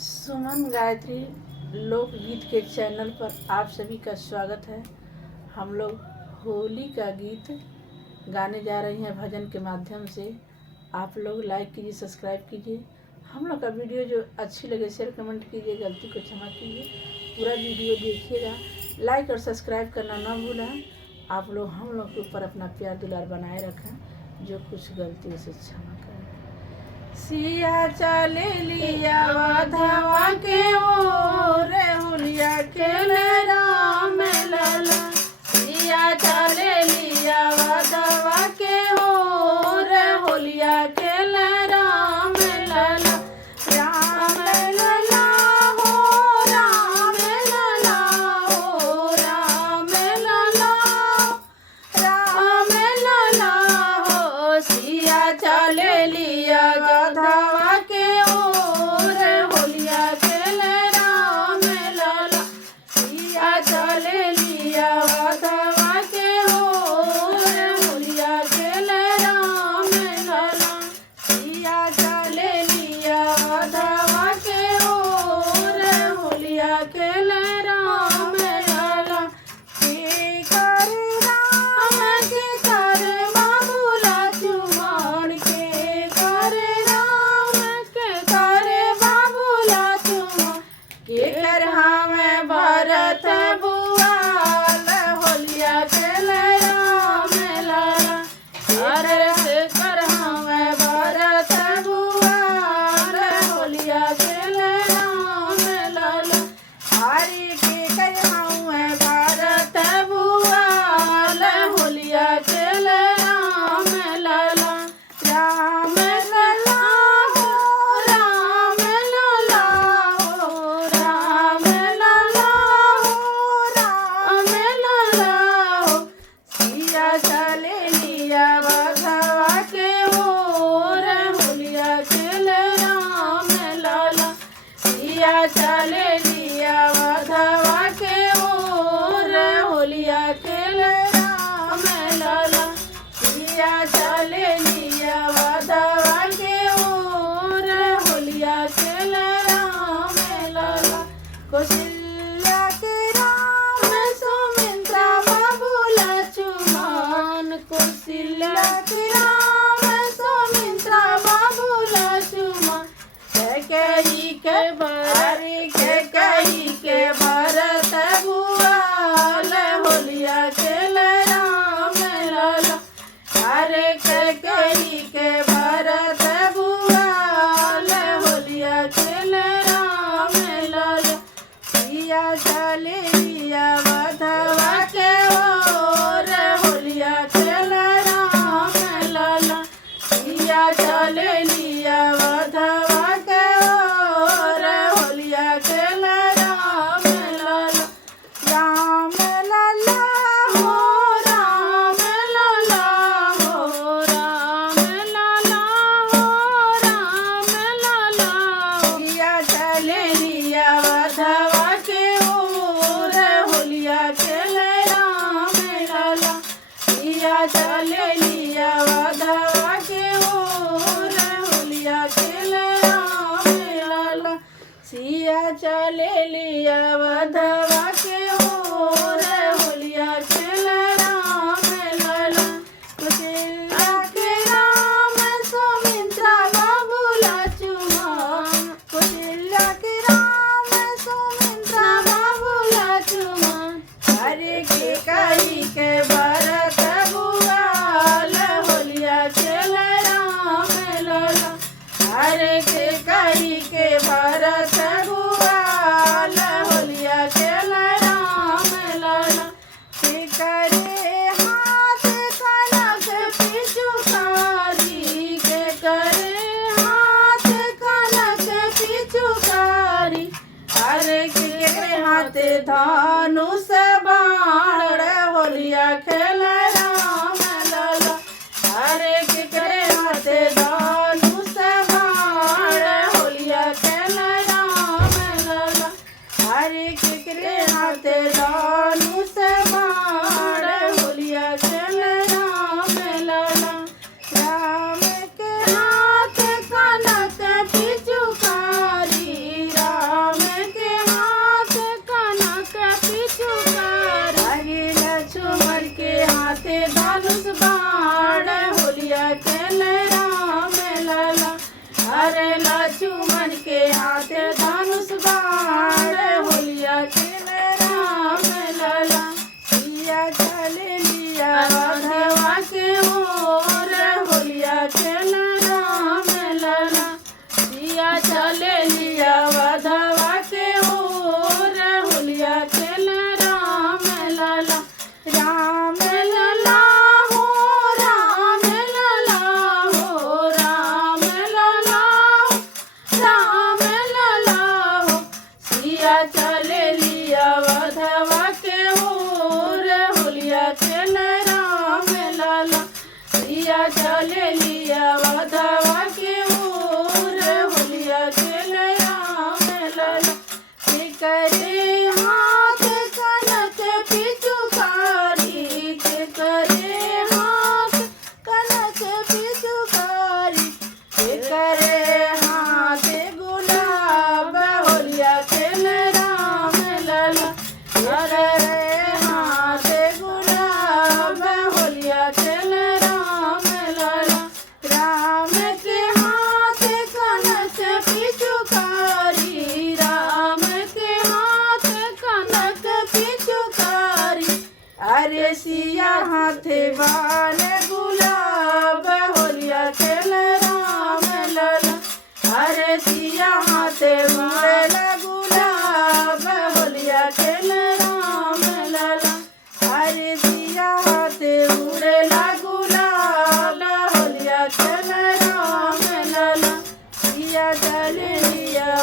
सुमन गायत्री लोकगीत के चैनल पर आप सभी का स्वागत है। हम लोग होली का गीत गाने जा रही हैं भजन के माध्यम से। आप लोग लाइक कीजिए, सब्सक्राइब कीजिए। हम लोग का वीडियो जो अच्छी लगे शेयर कमेंट कीजिए, गलती को क्षमा कीजिए। पूरा वीडियो देखिएगा, लाइक और सब्सक्राइब करना ना भूलें। आप लोग हम लोग के ऊपर अपना प्यार दुलार बनाए रखें। जो कुछ गलती उसे क्षमा करें। सिया चले लिया वाधवा के ओर, हुलिया खेले राम लला। सिया चले लिया वाधवा के ओर, हुलिया खेले राम लला। राम लला हो, राम लला हो, राम लला, राम लला हो। सिया चले लिया वाधवा के ओर, होलिया खेले राम लला। सिया चले लिया वाधवा के ओर, होलिया खेले राम लला। सिया चले लिया वाधवा के ओर, होलिया खेले राम लला। के कर राम के कर बाबूला चुमार, के कर राम के कर बाबूला चुमार। के कर हमें भरत बुआल, होलिया खेले राम लला। अरे के कर हमें भरत बुआल, होलिया खेले राम लला। हरि के कर हमें भरत बुआल, होलिया खेले राम लला। राम लला हो, राम लला हो, राम लला हो, राम लला हो। सिया चले लिया वाधवा के ओर, होलिया खेले राम लला। सिया चले लिया वाधवा के ओर, होलिया खेले राम लला। सिया चले लिया वाधवा के ओर, होलिया खेले राम लला। कौशल्या के राम सुमित्रा बाबूला चुमान, कौशल्या के राम सुमित्रा बाबूला चुमान। कैकेयी के बारी कैकेयी के भरत बुआल, होलिया खेले राम लला। अरे कैकेयी के भरत बुआल, होलिया खेले राम लला। सिया चले लिया वाधवा के ओर, होलिया खेले राम लला। सिया चले लिया वाधवा के ओर, होलिया खेले राम लला। राम लला हो, राम लला हो, राम लला हो, राम लला हो। सिया चले लिया वाधवा के ओर, होलिया खेले राम लला। सिया चले लिया वाधवा के ओर, होलिया खेले राम लला। सिया चले लिया वाधवा के ओर, होलिया खेले राम लला। कौशल्या के राम सुमित्रा बाबूला चुमान, कौशल्या के राम सुमित्रा बाबूला चुमान। हरे के कही के भरत बुआल, होलिया खेले राम लला। हरे के कही के भरत बुआल, होलिया खेले राम लला। के करे हाथ कनक पिचुकारी, के करे हाथ कनक पिचुकारी। अरे के हाथ धनुष बाण, होलिया खेले राम लला। अरे के हाथ धनुष बाण, होलिया खेले राम लला। हरे के हाथ धनुष बाण, होलिया खेले राम लला। राम के हाथ कनक पिचुकारी, राम हाथे धनुष बाण होलिया खेले राम लला सिया चले लिया वधवा के ओर होलिया खेले राम लला सिया चले लिया वधवा के ओर होलिया खेले राम लला राम लला हो राम लला हो राम लला राम लला हो सिया चले लिया वधवा के ओर होलिया खेले राम लला सिया चले लिया वधवा के ओर होलिया खेले राम लला करे हाथ कनक पिचुकारी के करे हाथ कनक पिचुकारी के करे हाथ गुलाब होलिया खेले राम लला करे हाथ गुलाब होलिया खेले राम लला राम के हाथ कनक पिचुकारी राम के हाथ कनक पिचुकारी अरे सिया हाथ बाल गुलाब होलिया खेले राम लला अरे सिया हाथ बाल गुलाब होलिया खेले राम लला अरे सिया हाथ उड़ेला गुलाल होलिया खेले राम लला सिया चले लिया